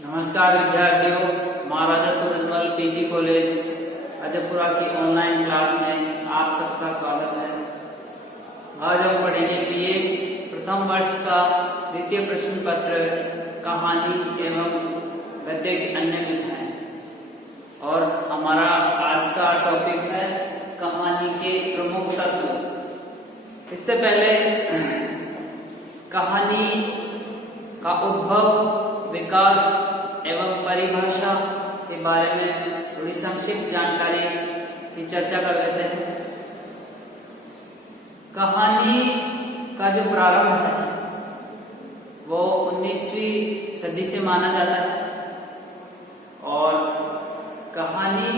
नमस्कार विद्यार्थियों, महाराजा Surajmal PG college अजयपुरा की ऑनलाइन क्लास में आप सबका स्वागत है। आज हम पढ़ेंगे बीए प्रथम वर्ष का द्वितीय प्रश्न पत्र कहानी एवं गद्य की अन्य विधाएं। और हमारा आज का टॉपिक है कहानी के प्रमुख तत्व। इससे पहले कहानी का उद्भव, विकास एवं परिभाषा के बारे में थोड़ी संक्षिप्त जानकारी की चर्चा कर लेते हैं। कहानी का जो प्रारंभ है वो 19वीं सदी से माना जाता है और कहानी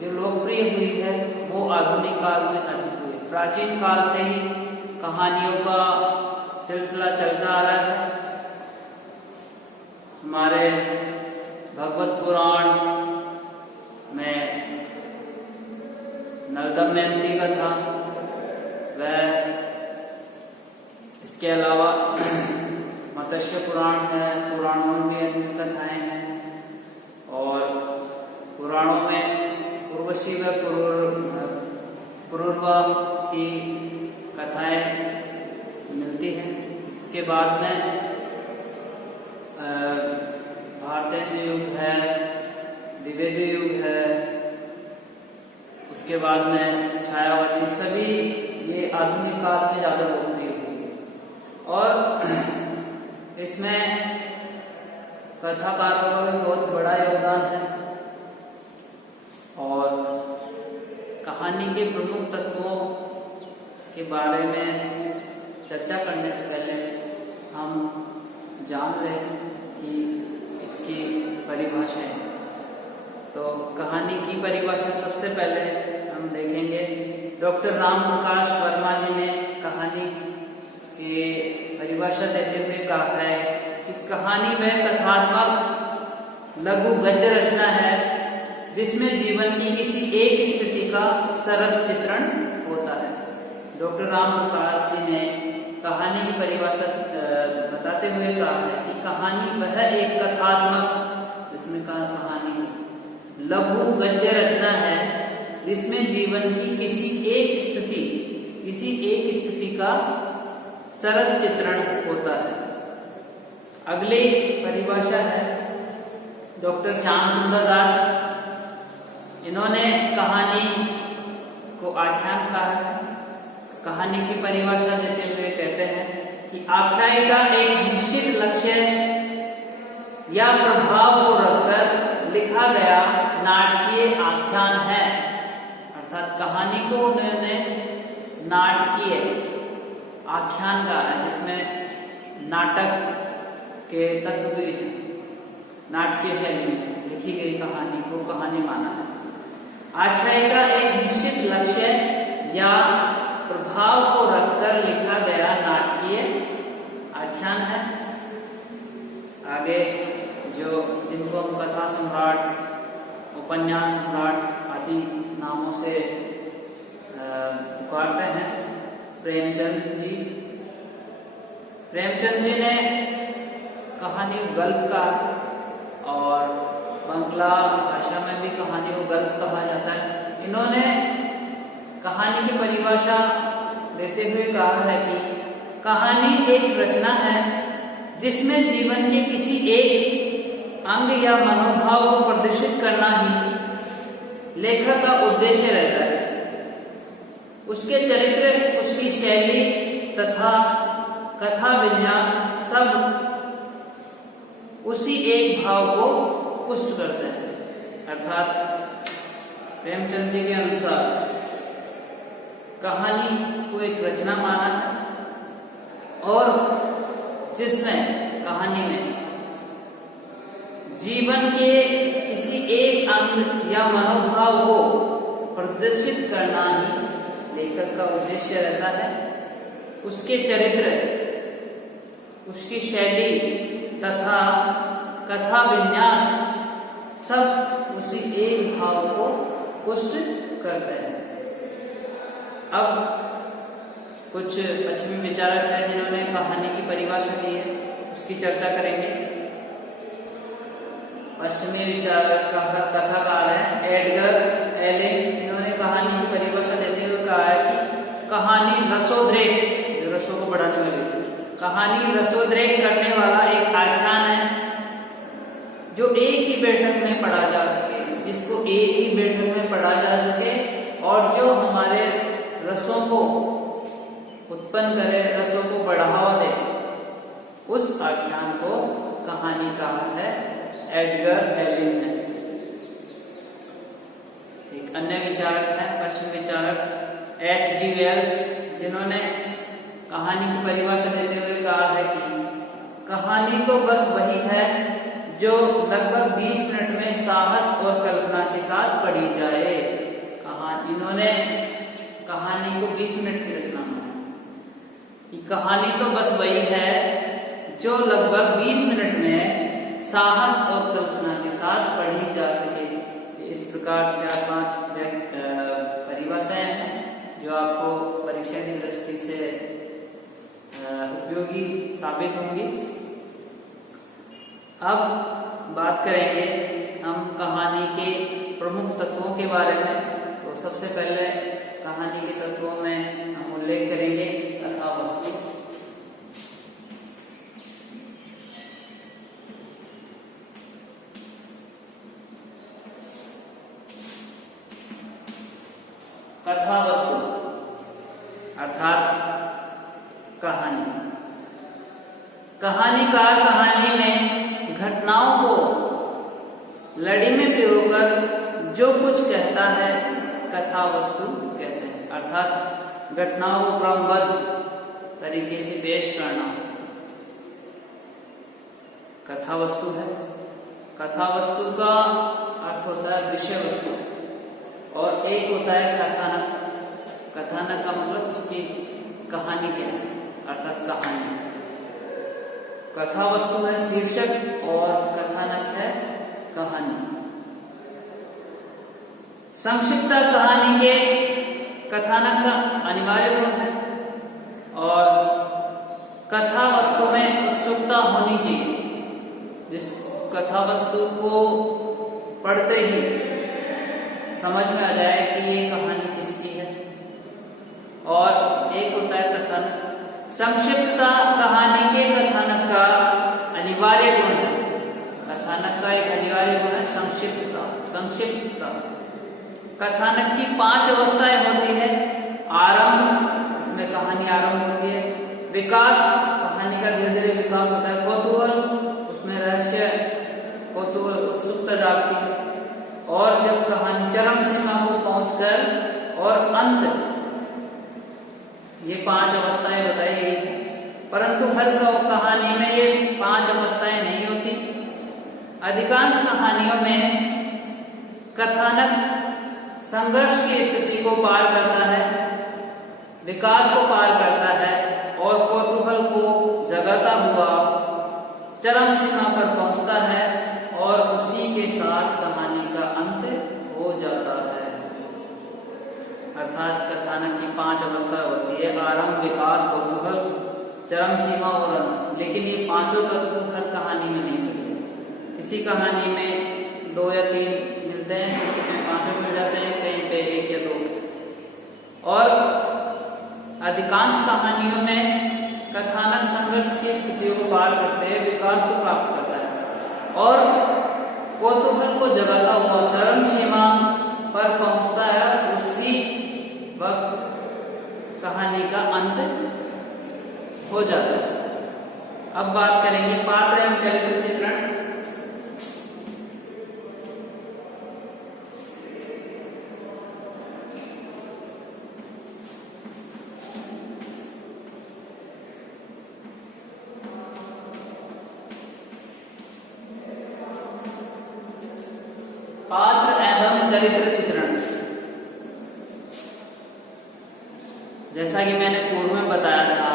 जो लोकप्रिय हुई है वो आधुनिक काल में अधिक हुई। प्राचीन काल से ही कहानियों का सिलसिला चलता आ रहा है। हमारे भगवत पुराण में नल दमयंती कथा, वह इसके अलावा मत्स्य पुराण है, पुराणों में भी अन्य कथाएं हैं और पुराणों में उर्वशी व पुरूरवा की कथाएं मिलती हैं। इसके बाद में भारतीय युग है, द्विवेदी युग है, उसके बाद में छायावती, सभी ये आधुनिक काल में ज्यादा लोकप्रिय हुई है। और इसमें कथाकारों का भी बहुत बड़ा योगदान है। और कहानी के प्रमुख तत्वों के बारे में चर्चा करने से पहले हम जान लें कि इसकी परिभाषा है। तो कहानी की परिभाषा सबसे पहले हम देखेंगे। डॉक्टर राम प्रकाश वर्मा जी ने कहानी की परिभाषा देते हुए कहा है कि कहानी वह कथात्मक लघु गद्य रचना है जिसमें जीवन की किसी एक स्थिति का सरस चित्रण होता है। डॉक्टर राम प्रकाश जी ने कहानी की परिभाषा बताते हुए कहा है कि कहानी वह एक कथात्मक, जिसमें कहानी लघु गद्य रचना है जिसमें जीवन की किसी एक स्थिति का सरस चित्रण होता है। अगली परिभाषा है डॉक्टर श्याम सुंदर दास। इन्होंने कहानी को आख्यान कहा है। कहानी की परिभाषा देते हुए कहते हैं कि आख्यायिका एक निश्चित लक्ष्य या प्रभाव को रखकर लिखा गया नाटकीय आख्यान है। अर्थात कहानी को उन्होंने नाटकीय आख्यान कहा है, जिसमें नाटक के तत्व भी नाटकीय शैली में लिखी गई कहानी को कहानी माना है। आख्यायिका एक निश्चित लक्ष्य या प्रभाव को रखकर लिखा गया नाटकीय आख्यान है। आगे जिनको हम कथा सम्राट, उपन्यास सम्राट आदि नामों से पुकारते हैं, प्रेमचंद जी। प्रेमचंद जी ने कहानी को गल्प कहा और बंगला भाषा में भी कहानी को गल्प कहा जाता है। इन्होंने कहानी की परिभाषा देते हुए कहा है कि कहानी एक रचना है जिसमें जीवन के किसी एक अंग या मनोभाव को प्रदर्शित करना ही लेखक का उद्देश्य रहता है। उसके चरित्र, उसकी शैली तथा कथा विन्यास सब उसी एक भाव को पुष्ट करते हैं। अर्थात प्रेमचंद जी के अनुसार कहानी को एक रचना माना है और जिसमें कहानी में जीवन के किसी एक अंग या मनोभाव को प्रदर्शित करना ही लेखक का उद्देश्य रहता है। उसके चरित्र, उसकी शैली तथा कथा विन्यास सब उसी एक भाव को पुष्ट करते हैं। अब कुछ पश्चिमी विचारक हैं जिन्होंने कहानी की परिभाषा दी है, उसकी चर्चा करेंगे। कहानी रसोद्रेक करने वाला एक आख्यान है जो एक ही बैठक में पढ़ा जा सके, जिसको एक ही बैठक में पढ़ा जा सके और जो हमारे रसों को उत्पन्न करे, रसों को बढ़ावा दे, उस आख्यान को कहानी कहा है एडगर एलिन ने। एक अन्य विचारक है, पश्चिम विचारक H.G. वेल्स, जिन्होंने कहानी की परिभाषा देते हुए कहा है कि कहानी तो बस वही है जो लगभग 20 मिनट में साहस और कल्पना के साथ पढ़ी जाए। इन्होंने कहानी को 20 मिनट की रचना माना। कहानी तो बस वही है जो लगभग 20 मिनट में साहस और कल्पना के साथ पढ़ी जा सके। इस प्रकार 4-5 परिभाषाएं हैं जो आपको परीक्षा की दृष्टि से उपयोगी साबित होंगी। अब बात करेंगे हम कहानी के प्रमुख तत्वों के बारे में। तो सबसे पहले कहानी के तत्वों में हम उल्लेख करेंगे कथा वस्तु। कथा वस्तु अर्थात कहानी। कहानीकार कहानी में घटनाओं को लड़ी में पिरोकर जो कुछ कहता है कथा वस्तु कहते हैं। अर्थात घटनाओं को क्रमबद्ध तरीके से पेश करना कथा वस्तु है। कथा वस्तु का अर्थ होता है विषय वस्तु और एक होता है कथानक। कथानक का मतलब उसकी कहानी क्या है, अर्थात कहानी। कथा वस्तु है शीर्षक और कथानक है कहानी। संक्षिप्तता कहानी के कथानक का अनिवार्य गुण है और कथा वस्तु में उत्सुकता होनी चाहिए, जिस कथा वस्तु को पढ़ते ही समझ में आ जाए कि ये कहानी किसकी है। और एक होता है कथानक। संक्षिप्तता कहानी के कथानक का अनिवार्य गुण है। कथानक का एक अनिवार्य गुण है संक्षिप्तता। संक्षिप्तता कथानक की 5 अवस्थाएं होती है। आरंभ, जिसमें कहानी आरंभ होती है। विकास, कहानी का धीरे धीरे विकास होता है। कौतूहल, उसमें रहस्य, कौतूहल, उत्सुकता जागती है। और जब कहानी चरम सीमा को पहुंचकर और अंत, ये 5 अवस्थाएं बताई गई हैं। परंतु हर कहानी में ये 5 अवस्थाएं नहीं होती। अधिकांश कहानियों में कथानक संघर्ष की स्थिति को पार करता है, विकास को पार करता है और कौतूहल को जगाता हुआ चरम सीमा पर पहुंचता है और उसी के साथ कहानी का अंत हो जाता है। अर्थात कथानक की 5 अवस्था होती है, आरंभ, विकास, कौतूहल, चरम सीमा और अंत। लेकिन ये 5 तत्व हर कहानी में नहीं मिलते। किसी कहानी में 2 या 3 मिलते हैं, किसी में 5 मिल जाते हैं, कहीं पे 1 या 2। और अधिकांश कहानियों में कथानक संघर्ष की स्थितियों को पार करते हैं, विकास को प्राप्त करता है और कौतूहल को जगाता हुआ चरम सीमा पर पहुंचता है। उसी वक्त कहानी का अंत हो जाता है। अब बात करेंगे पात्र एवं चरित्र चित्रण। पात्र एवं चरित्र चित्रण, जैसा कि मैंने पूर्व में बताया था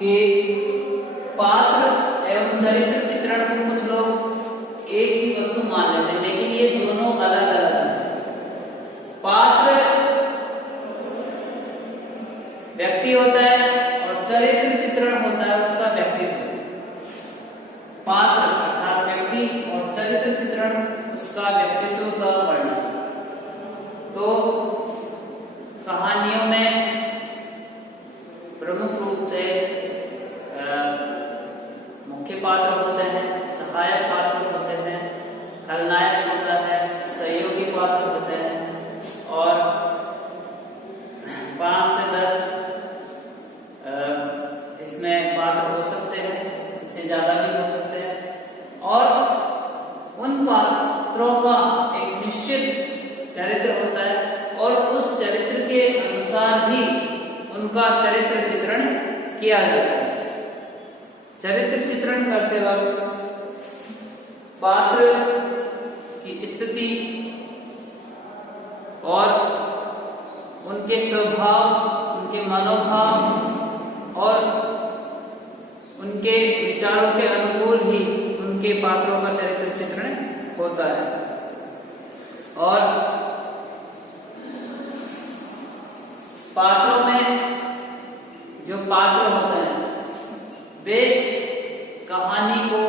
कि पात्र एवं चरित्र चित्रण को कुछ लोग एक ही वस्तु मान लेते हैं, लेकिन ये दोनों अलग अलग हैं। पात्र व्यक्ति होता है और चरित्र चित्रण होता है उसका व्यक्तित्व। पात्र अर्थात व्यक्ति और चरित्र चित्रण उसका व्यक्तित्व का वर्णन। तो कहानियों में प्रमुख रूप से पात्र होते हैं, सहायक पात्र होते हैं, खलनायक होता है, सहयोगी पात्र होते हैं और 5 से 10 इसमें पात्र हो सकते हैं, इससे ज्यादा भी हो सकते हैं और उन पात्रों का एक निश्चित चरित्र होता है और उस चरित्र के अनुसार ही उनका चरित्र चित्रण किया जाता है। चरित्र चित्रण करते वक्त पात्र की स्थिति और उनके स्वभाव, उनके मनोभाव और उनके विचारों के अनुकूल ही उनके पात्रों का चरित्र चित्रण होता है। और पात्रों में जो पात्र होते हैं वे कहानी को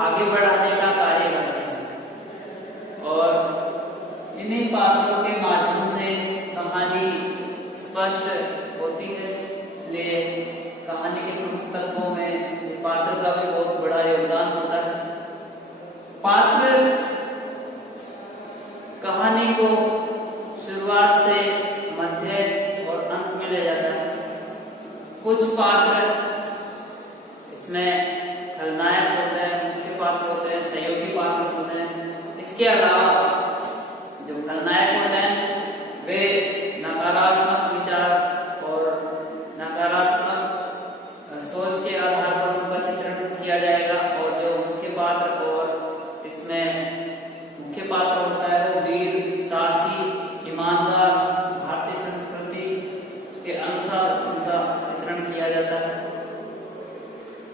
आगे बढ़ाने का कार्य करते हैं और इन्हीं पात्रों के माध्यम से कहानी स्पष्ट होती है। इसलिए कहानी के प्रमुख तत्वों में पात्र का भी बहुत बड़ा योगदान होता है। पात्र कहानी को शुरुआत से मध्य और अंत में ले जाता है। कुछ पात्र इसमें खलनायक होते हैं, मुख्य पात्र होते हैं, सहयोगी पात्र होते हैं। इसके अलावा जो खलनायक होते हैं वे नकारात्मक विचार और नकारात्मक सोच के आधार पर उनका चित्रण किया जाएगा और जो मुख्य पात्र और इसमें मुख्य पात्र होता है वो वीर, साहसी, ईमानदार, भारतीय संस्कृति के अनुसार उनका चित्रण किया जाता है।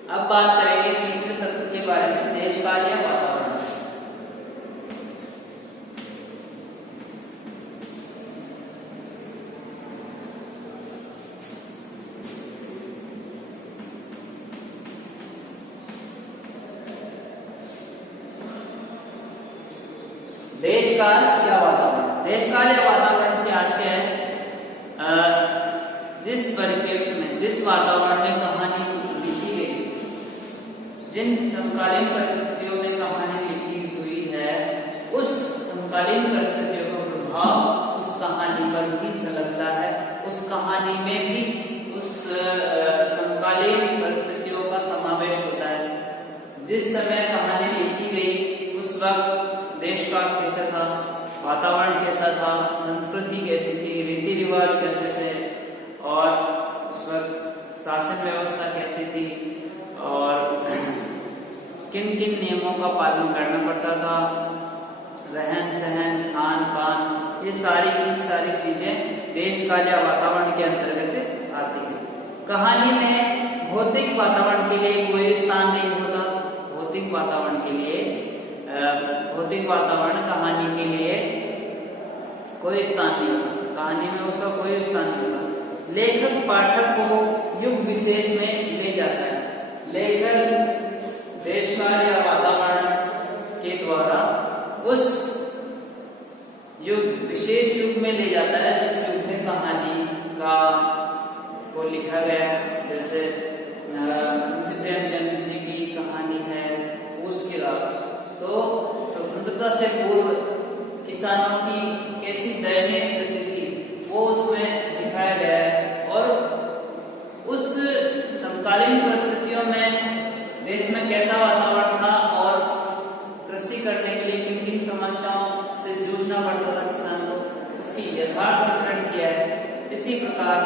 अब बात करेंगे तीसरे तत्व के बारे में, देश काल या वातावरण। देश काल या वातावरण। देश काल या वातावरण से आशय है जिस परिप्रेक्ष्य में, जिस वातावरण में कहानी लिखी गई, जिन समकालीन परिस्थितियों में कहानी लिखी हुई है, उस समकालीन परिस्थितियों का प्रभाव उस कहानी पर भी झलकता है। उस कहानी में भी उस समकालीन परिस्थितियों का समावेश होता है। जिस समय कहानी लिखी गई उस वक्त देश का कैसा था, वातावरण कैसा था, संस्कृति कैसी थी, रीति रिवाज कैसे थे और उस वक्त शासन व्यवस्था कैसी थी और किन किन नियमों का पालन करना पड़ता था, रहन सहन, खान पान, ये सारी चीजें देश काल या वातावरण के अंतर्गत आती है। कहानी में भौतिक वातावरण के लिए कोई स्थान नहीं होता। भौतिक वातावरण के लिए, भौतिक वातावरण कहानी के लिए कोई स्थान नहीं होता। कहानी में उसका कोई स्थान नहीं होता। लेखक पाठक को युग विशेष में ले जाता है। लेखक देश काल या वातावरण के द्वारा उस युग, विशेष युग में ले जाता है जिस युग में कहानी को लिखा गया है। जैसे प्रेमचंद जी की कहानी है उसके रात, तो स्वतंत्रता से पूर्व किसानों की कैसी दयनीय स्थिति थी वो उसमें दिखाया गया है और उस समकालीन परिस्थितियों में देश में कैसा वातावरण था और कृषि करने के लिए किन किन समस्याओं से जूझना पड़ता था किसान को, उसकी यथार्थ चित्रण किया है। इसी प्रकार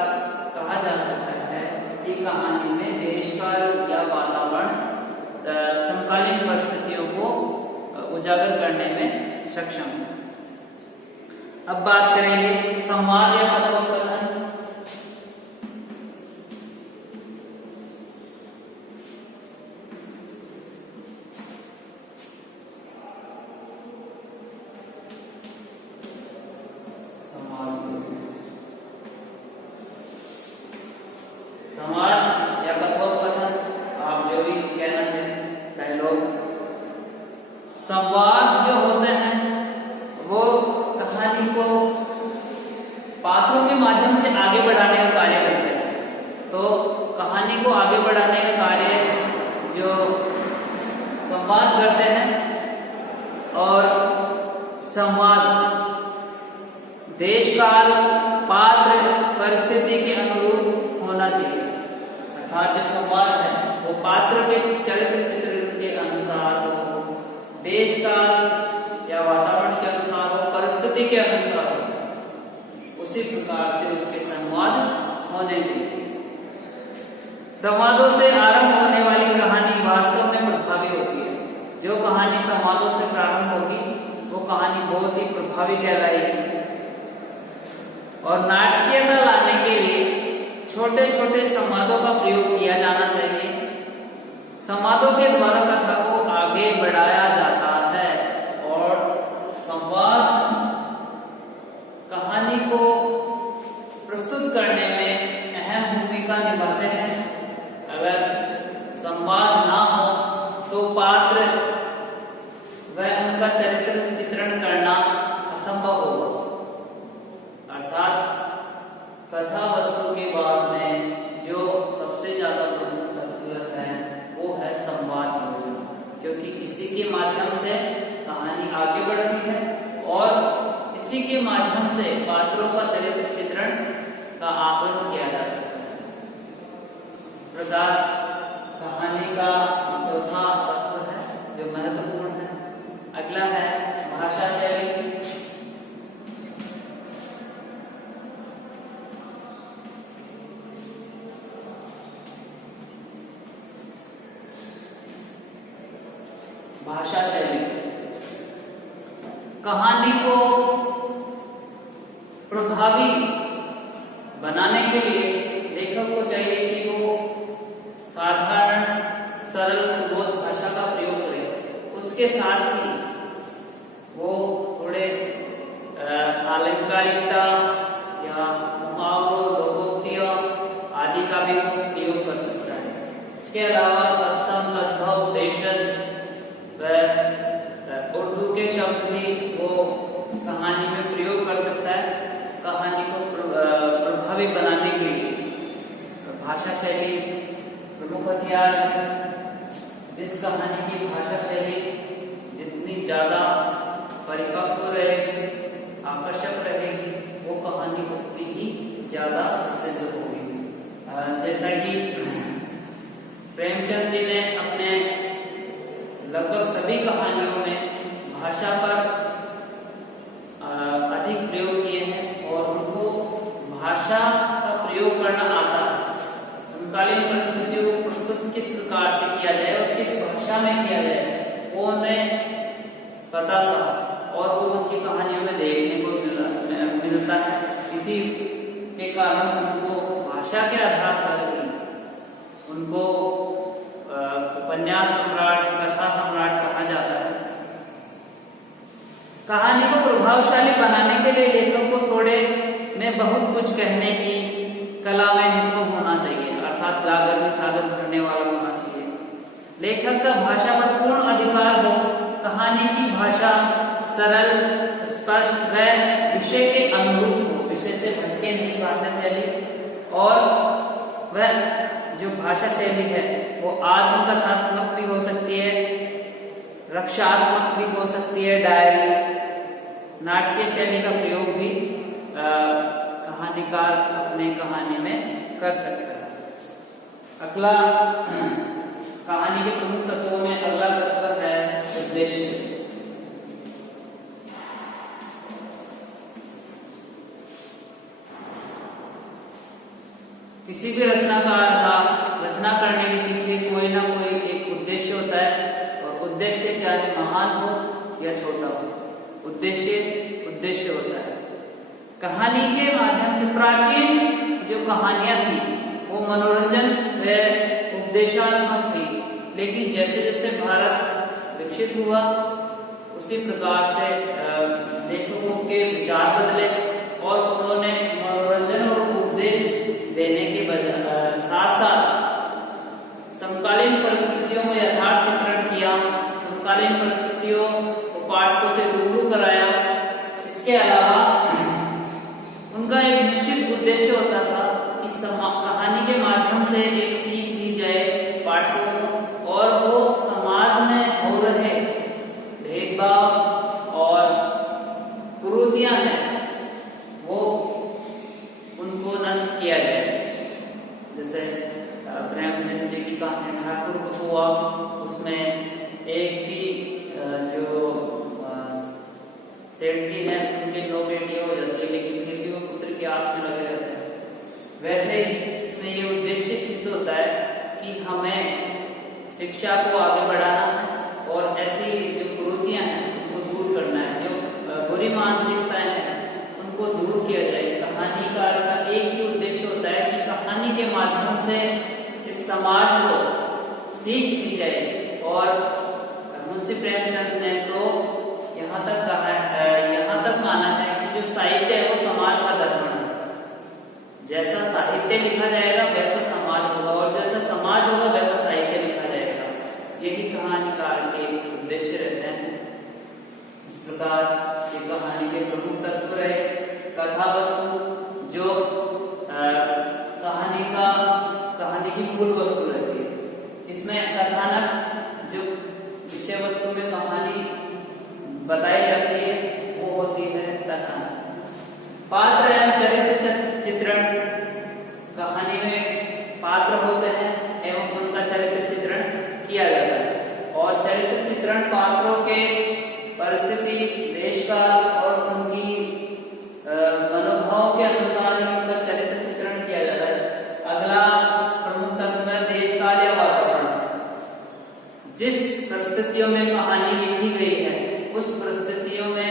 कहा जा सकता है कि कहानी में देश काल या वातावरण समकालीन परिस्थितियों को उजागर करने में सक्षम है। अब बात करेंगे संवाद या कथोपकथन। संवाद या कथोपकथन, आप जो भी कहना चाहें कह लो। संवाद जो होते हैं वो कहानी को पात्रों के माध्यम से आगे बढ़ाने का कार्य करते हैं। तो कहानी को आगे बढ़ाने का कार्य जो संवाद करते हैं। और संवाद देश काल पात्र परिस्थिति के अनुरूप होना चाहिए। अर्थात जो संवाद है वो पात्र के चरित्र चित्रण के अनुसार हो, देश काल या वातावरण के अनुसार हो, परिस्थिति के अनुसार हो, उसी प्रकार से उसके संवाद होने चाहिए। संवादों से आरंभ होने वाली कहानी वास्तव में प्रभावी होती है। जो कहानी संवादों से प्रारंभ होगी वो कहानी बहुत ही प्रभावी कहलाएगी। और नाटकीयता लाने के लिए छोटे छोटे संवादों का प्रयोग किया जाना चाहिए। संवादों के द्वारा कथा को आगे बढ़ाया जाता है और संवाद कहानी को प्रस्तुत करने में अहम भूमिका निभाते हैं। अगर संवाद ना हो तो पात्र व उनका चरित्र चित्रण करना असंभव होगा। अर्थात कथा वस्तु के बाद में जो सबसे ज्यादा प्रमुख तत्व है वो है संवाद योजना, क्योंकि इसी के माध्यम से कहानी आगे बढ़ती है और इसी के माध्यम से पात्रों का चरित्र चित्रण का आकलन किया जा सकता है। इस प्रकार कहानी का चौथा तत्व है जो महत्वपूर्ण है। अगला है भाषा शैली। भाषा शैली कहानी को प्रभावी बनाने के लिए लेखक को चाहिए कि वो साधारण सरल सुबोध भाषा का प्रयोग करे। उसके साथ ही वो थोड़े अलंकारिकता या मुहावरों, लोकोक्ति आदि का भी प्रयोग कर सकता है। इसके अलावा तत्सम, तद्भव, देशज उर्दू के शब्द भी वो कहानी में प्रयोग कर सकता है। कहानी को प्रभावी बनाने के लिए भाषा शैली प्रमुख हथियार है। जिस कहानी की भाषा शैली जितनी ज्यादा परिपक्व रहेगी, आकर्षक रहेगी, वो कहानी उतनी ही ज्यादा प्रसिद्ध होगी। जैसा कि प्रेमचंद जी ने अपने लगभग सभी कहानियों में भाषा पर अधिक प्रयोग किए हैं और उनको भाषा का प्रयोग करना आता है। समकालीन परिस्थितियों को प्रस्तुत किस प्रकार से किया जाए और किस भाषा में किया जाए वो उन्हें पता था और वो उनकी कहानियों में देखने को मिलता है। इसी के कारण उनको भाषा के आधार पर ही उनको उपन्यास सम्राट, कथा सम्राट कहा जाता है। कहानी को प्रभावशाली बनाने के लिए लेखक को थोड़े में बहुत कुछ कहने की कला में निपुण होना चाहिए। अर्थात गागर में सागर भरने वाला होना चाहिए। लेखक का भाषा पर पूर्ण अधिकार हो। कहानी की भाषा सरल, स्पष्ट व विषय के अनुरूप हो, विषय से भटके नहीं भाषा शैली। और वह जो भाषा शैली है वो आत्मकथात्मक भी हो सकती है, रक्षात्मक भी हो सकती है, डायरी, नाट्य शैली का प्रयोग भी कहानीकार अपने कहानी में कर सकता है। अगला कहानी के प्रमुख तत्वों में अगला तत्व है उद्देश्य। किसी भी रचनाकार का रचना करने के पीछे कोई ना कोई एक उद्देश्य होता है और उद्देश्य चाहे महान हो या छोटा हो, उद्देश्य होता है। कहानी के माध्यम से प्राचीन जो कहानियां थी वो मनोरंजन व उपदेशात्मक थी, लेकिन जैसे जैसे भारत विकसित हुआ उसी प्रकार से लेखकों के विचार बदले और उन्होंने मनोरंजन और उपदेश देने के साथ साथ समकालीन परिस्थितियों में यथार्थ चित्रण किया, समकालीन परिस्थितियों को पाठकों से रूबरू कराया। इसके अलावा उनका एक निश्चित उद्देश्य होता था कि कहानी के माध्यम से एक सीख दी जाए पाठकों को और वो समाज में हो सेठ जी हैं, उनकी 9 बेटियां हो जाती है, लेकिन फिर भी वो पुत्र की आस में लगे रहते हैं। वैसे ही इसमें ये उद्देश्य सिद्ध होता है कि हमें शिक्षा को आगे बढ़ाना है और ऐसी जो कुरीतियां हैं उनको दूर करना है, जो बुरी मानसिकताएं हैं उनको दूर किया जाए। कहानीकार का एक ही उद्देश्य होता है कि कहानी के माध्यम से इस समाज को सीख दी जाए। और मुंशी प्रेमचंद ने तो यहाँ तक कहा है, यहाँ तक माना है कि जो साहित्य है वो समाज का दर्पण है। जैसा साहित्य लिखा जाएगा वैसा समाज होगा, और जैसा समाज होगा वैसा साहित्य लिखा जाएगा। यही कहानीकार के उद्देश्य रहते हैं। इस प्रकार ये कहानी के प्रमुख तत्व रहे। कथा वस्तु जो कहानी की मूल वस्तु रहती है। इसमें कथानक जो विषय वस्तु में कहानी बताई जाती है वो होती है कथानक। पात्र एवं चरित्र चित्रण, कहानी में पात्र होते हैं एवं उनका चरित्र चित्रण किया जाता है। और चरित्र चित्रण पात्रों के परिस्थिति, देश काल और उनकी मनोभाव के अनुसार ही उनका चरित्र चित्रण किया जाता है। अगला प्रमुख तत्व है देश काल या वातावरण। जिस परिस्थितियों में कहानी लिखी गई है उस परिस्थितियों में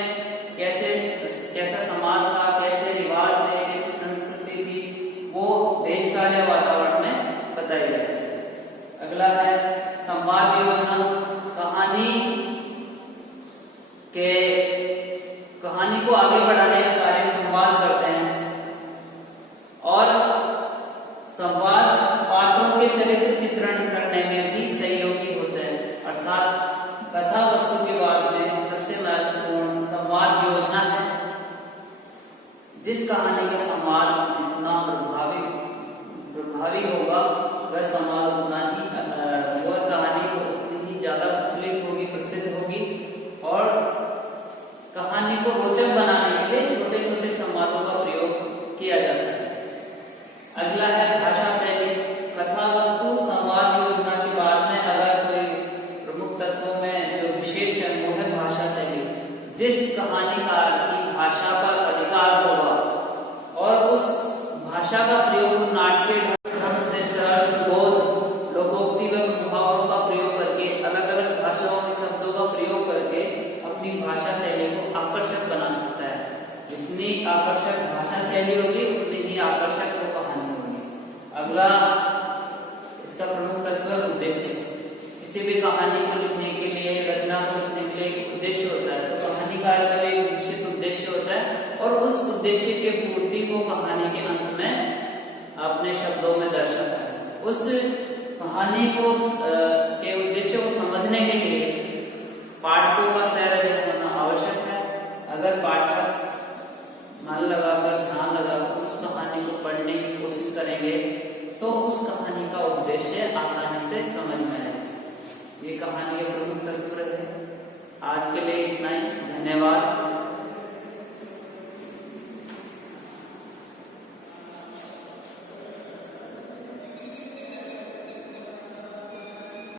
कैसा समाज था, कैसे रिवाज थे, कैसी संस्कृति थी, वो देश काल या वातावरण में बताई जाती है। अगला है संवाद योजना। कहानी को आगे बढ़ाने का कार्य संवाद करते हैं, और संवाद पात्रों के चरित्र चित्रण करने में भी सहयोगी होते हैं। अर्थात कथा वस्तु के बाद में सबसे महत्वपूर्ण संवाद योजना है। जिस कहानी का संवाद जितना प्रभावी होगा वह संवाद उतना ही वह कहानी को उतनी ही ज्यादा प्रचलित होगी, प्रसिद्ध होगी। और कहानी को रोचक बनाने के लिए छोटे छोटे संवादों का प्रयोग किया जाता है। अगला है भाषा शैली। कथा वस्तु संवाद योजना के बाद में अगर कोई प्रमुख तत्वों में जो विशेष है वो है भाषा शैली। जिस कहानीकार की भाषा पर अधिकार होगा और उस भाषा का प्रयोग नाट्य ढंग से सरल सुबोध लोकोक्ति व मुहावरों का प्रयोग करके, अलग अलग भाषाओं के शब्दों का प्रयोग करके अपनी भाषा शैली को आकर्षक बना सकता है। जितनी आकर्षक भाषा शैली होगी उतनी ही आकर्षक वो कहानी होगी। अगला इसका प्रमुख तत्व है उद्देश्य। किसी भी कहानी को लिखने के लिए, रचना को लिखने के लिए एक उद्देश्य होता है। तो कहानीकार का एक निश्चित उद्देश्य होता है और उस उद्देश्य की पूर्ति को कहानी के अंत में अपने शब्दों में दर्शाता है। उस कहानी को